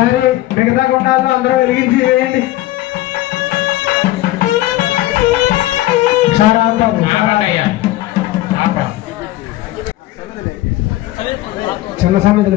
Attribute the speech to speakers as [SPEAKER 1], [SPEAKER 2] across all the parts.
[SPEAKER 1] ఈసారి మిగతా గుండాలను అందరూ వెలిగించి వేయండి. క్షారాంతం చిన్న సమితులు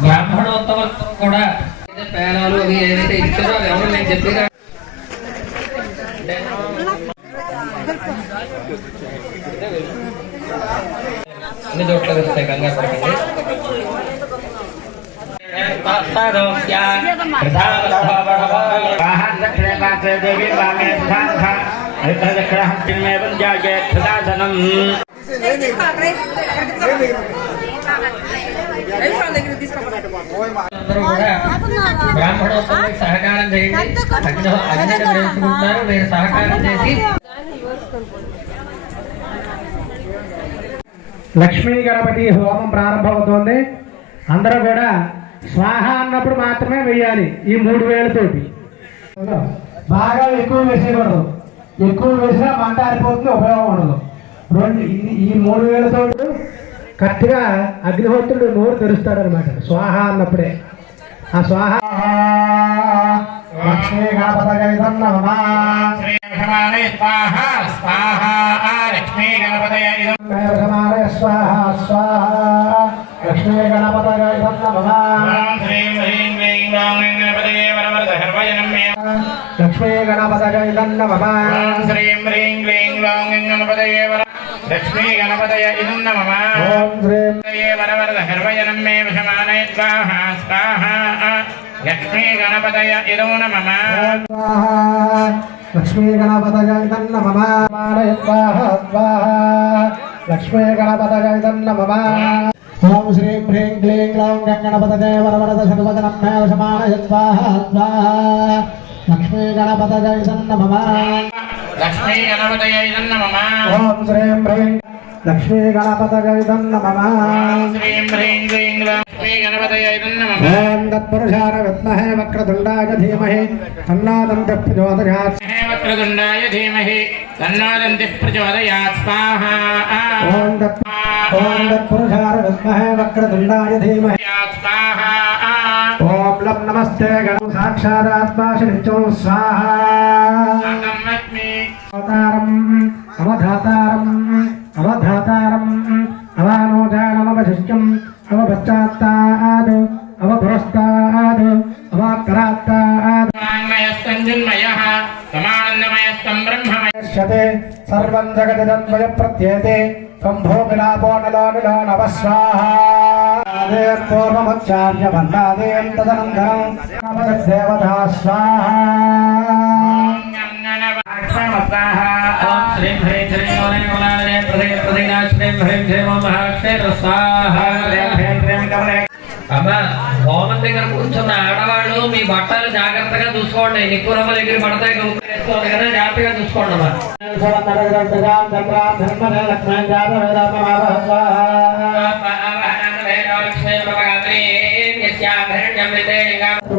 [SPEAKER 2] బ్రాహ్మణోత్తమం కూడా పేనాలు ఏదైతే ఇచ్చారో అవి ఎవరు నేను చెప్పిగా అన్ని చోట్ల వస్తాయి కంగారు పడకండి అందరూ కూడా సహకారం చేయండి అగ్ని మీరు సహకారం చేసి
[SPEAKER 1] లక్ష్మీ గణపతి హోమం ప్రారంభమవుతోంది అందరూ కూడా స్వాహ అన్నప్పుడు మాత్రమే వేయాలి ఈ మూడు వేలతోటి బాగా ఎక్కువ వేసేయకూడదు ఎక్కువ వేసినా మంట ఆరిపోతుంది ఉపయోగం ఉండదు. రెండు ఈ మూడు వేలతో కరెక్ట్గా అగ్నిహోత్రుడు నోరు తెరుస్తాడు అనమాట స్వాహ అన్నప్పుడే. ఆ స్వాహ లక్ష్మీ గణపతి సమానే స్వాహ స్వాహ లక్ష్మీ గణపతి లక్ష్మీ గణపతి నమ
[SPEAKER 3] లక్ష్మీ గణపతయ ఇదం నమ
[SPEAKER 1] ఓం శ్రీం
[SPEAKER 3] వరవరద హర్వజనం మే విషమానయ స్వాహ. స్వాహ లక్ష్మీ గణపతయ ఇదం నమ
[SPEAKER 1] స్వాహ. లక్ష్మీ గణపతయ నమ స్వాహ. స్వాహ లక్ష్మీ గణపతయ నమ ఓం శ్రీం హ్రీం క్లీం గ్లౌం గణపతయ వరవరద శతవదనం మే వశమానయ స్వాహ స్వాహ. లక్ష్మీ గణపతయ నమ
[SPEAKER 3] లక్ష్మీ గణపతయ నమ.
[SPEAKER 1] ఓం శ్రీం హ్రీం లక్ష్మీ గణపతయ నమ.
[SPEAKER 3] శ్రీం హ్రీం క్లీం లక్ష్మీ గణపతయ నమ.
[SPEAKER 1] ఓం తత్పురుషాయ విద్మహే వక్రతుండాయ ధీమహి తన్నాదంత ప్రచోదయాత్.
[SPEAKER 3] వక్రతుండాయ ధీమహి తన్నాదంతి ప్రచోదయాత్. స్వాహ.
[SPEAKER 1] ఓం తత్ ఓం తత్పురుషాయ విద్మహే వక్రతుండాయ ధీమహి
[SPEAKER 3] స్వాహ.
[SPEAKER 1] నమస్తే గణం సాక్షాదాత్మా
[SPEAKER 3] శ్రీత్యం
[SPEAKER 1] స్వాహాతారం అవధాతారం అవధాతారం అవానోజానమవశిష్యం అవపశ్చాత్తాద్ అవపురస్తాద్
[SPEAKER 3] అవాత్తరాత్తాద్ న్మయస్తంజన్మయః సమానందమయస్తం
[SPEAKER 1] బ్రహ్మమయస్యతే సర్వం జగదిదన్వయ ప్రత్యేతే సంభో విలాపో నలో దేవతా స్వాహ
[SPEAKER 2] ఓం శ్రీం హ్రీం శ్రీం ఓలే ఓలాలే ప్రదే ప్రదేనా శ్రీం హ్రీం శ్రీం ఓం మహాక్షేర స్వాహ. అమ్మా హోమం దగ్గర కూర్చున్న ఆడవాళ్ళు మీ బట్టలు జాగ్రత్తగా చూసుకోండి. నిక్కురమ్మ దగ్గర పడతాయి గౌకు వేసుకోవాలి కదా జాగ్రత్తగా చూసుకోండి అమ్మా.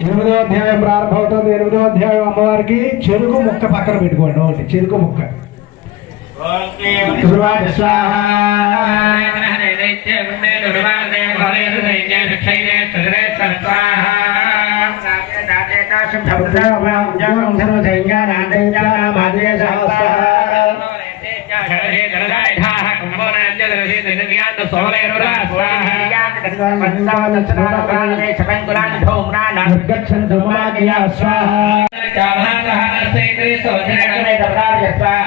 [SPEAKER 1] ఎనిమిదో అధ్యాయం ప్రారంభమవుతుంది. ఎనిమిదో అధ్యాయం అమ్మవారికి చెరుకు ముక్క పక్కన పెట్టుకోండి. ఒకటి చెరుకు ముక్క.
[SPEAKER 2] స్వాహ. गच्छन्तु मागया स्वाहा स्वाहा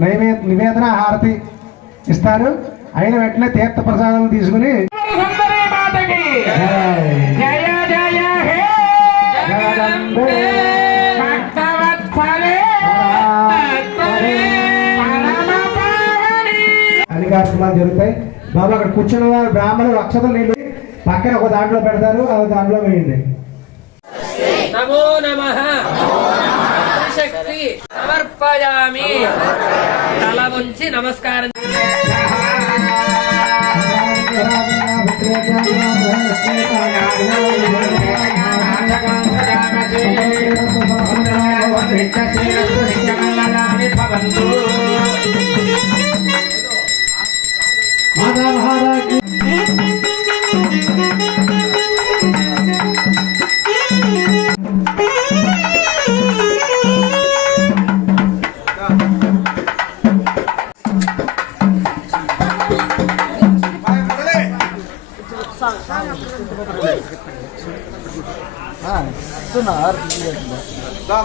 [SPEAKER 1] నైవే- నివేదన హారతి ఇస్తారు. అయిన వెంటనే తీర్థ ప్రసాదం తీసుకుని
[SPEAKER 2] జయ
[SPEAKER 1] అన్ని కార్యక్రమాలు జరుగుతాయి. బాబు అక్కడ కూర్చున్న వారు బ్రాహ్మణులు అక్షతలు నీళ్ళు పక్కన ఒక దాంట్లో పెడతారు అది దాంట్లో వేయండి.
[SPEAKER 4] నమో నమ. శక్తి సమర్పయామి. తల ఉంచి నమస్కారం.
[SPEAKER 1] మాతా